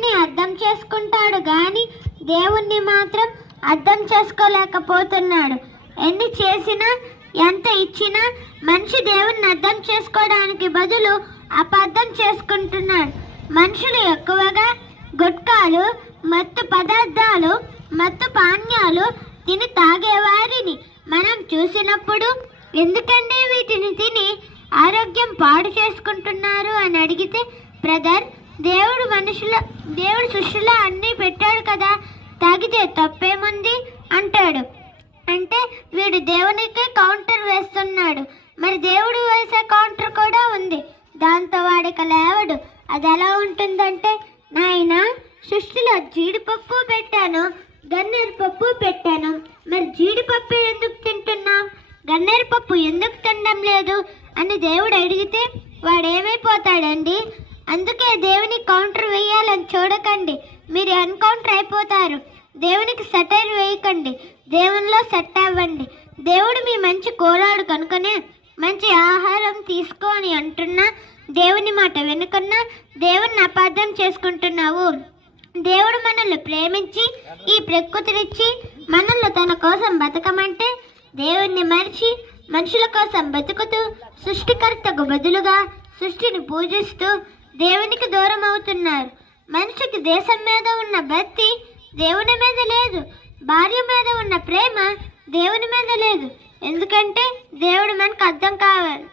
అందరినీ అర్థం చేసుకుంటాడు కానీ దేవుణ్ణి మాత్రం అర్థం చేసుకోలేకపోతున్నాడు. ఎన్ని చేసినా ఎంత ఇచ్చినా మనిషి దేవుణ్ణి అర్థం చేసుకోవడానికి బదులు అపార్థం చేసుకుంటున్నాడు. మనుషులు ఎక్కువగా గుట్కాలు, మత్తు పదార్థాలు, మత్తు పానీయాలు తిని తాగేవారిని మనం చూసినప్పుడు ఎందుకంటే వీటిని తిని ఆరోగ్యం పాడు చేసుకుంటున్నారు అని అడిగితే, బ్రదర్, దేవుడు సృష్టిలో అన్నీ పెట్టాడు కదా, తాగితే తప్పేముంది అంటాడు. అంటే వీడు దేవునికి కౌంటర్ వేస్తున్నాడు. మరి దేవుడు వేసే కౌంటర్ కూడా ఉంది, దాంతో వాడికి లేవడు. అది ఎలా ఉంటుందంటే, నాయన సృష్టిలో జీడిపప్పు పెట్టాను, గన్నేరు పప్పు పెట్టాను, మరి జీడిపప్పు ఎందుకు తింటున్నావు, గన్నేరు పప్పు ఎందుకు తినడం లేదు అని దేవుడు అడిగితే వాడేమైపోతాడండి? అందుకే దేవుని కౌంటర్ వేయాలని చూడకండి, మీరు ఎన్కౌంటర్ అయిపోతారు. దేవునికి సెటైర్ వేయకండి, దేవునిలో సెట్ అవ్వండి. దేవుడు మీ మంచి కోరాడు కనుకనే మంచి ఆహారం తీసుకొని అంటున్నా, దేవుని మాట వెనుకన్నా దేవుణ్ణి అపార్థం చేసుకుంటున్నావు. దేవుడు మనల్ని ప్రేమించి ఈ ప్రకృతినిచ్చి మనల్ని తన కోసం బతకమంటే దేవుణ్ణి మరిచి మనుషుల కోసం బతుకుతూ సృష్టికర్తకు బదులుగా సృష్టిని పూజిస్తూ దేవునికి దూరం అవుతున్నారు. మనిషికి దేశం మీద ఉన్న భక్తి దేవుని మీద లేదు, భార్య మీద ఉన్న ప్రేమ దేవుని మీద లేదు. ఎందుకంటే దేవుడు మనకు అర్థం కాలేదు.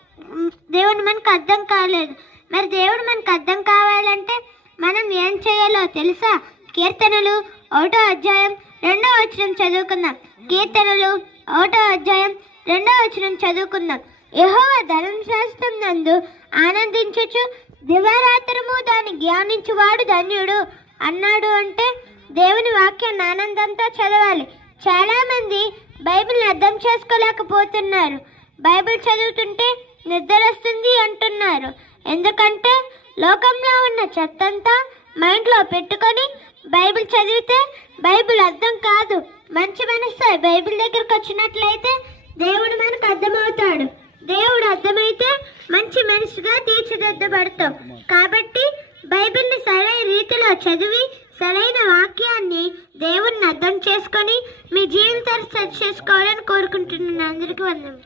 మరి దేవుడు మనకు అర్థం కావాలంటే మనం ఏం చేయాలో తెలుసా? కీర్తనలు 1వ అధ్యాయం 2వ వచనం చదువుకుందాం. కీర్తనలు 1వ అధ్యాయం 2వ వచనం చదువుకుందాం. యెహోవా ధర్మశాస్త్రం నందు ఆనందించుచు దివారాత్రము దాన్ని ధ్యానించువాడు ధన్యుడు అన్నాడు. అంటే దేవుని వాక్యాన్ని ఆనందంతో చదవాలి. చాలా మంది బైబిల్ని అర్థం చేసుకోలేకపోతున్నారు. బైబిల్ చదువుతుంటే నిద్ర వస్తుంది అంటున్నారు. ఎందుకంటే లోకంలో ఉన్న చెత్తంతా మైండ్లో పెట్టుకొని బైబిల్ చదివితే బైబిల్ అర్థం కాదు. మంచి మనసు బైబిల్ దగ్గరకు వచ్చినట్లయితే దేవుడు మనకు అర్థమవుతాడు. దేవుడు అర్థమైతే మంచి మనిషిగా తీర్చిదిద్దబడతాం. కాబట్టి బైబిల్ని సరైన రీతిలో చదివి సరైన వాక్యాన్ని దేవుణ్ణి అర్థం చేసుకొని మీ జీవితాన్ని సెట్ చేసుకోవాలని కోరుకుంటున్నాను. అందరికీ వందనం.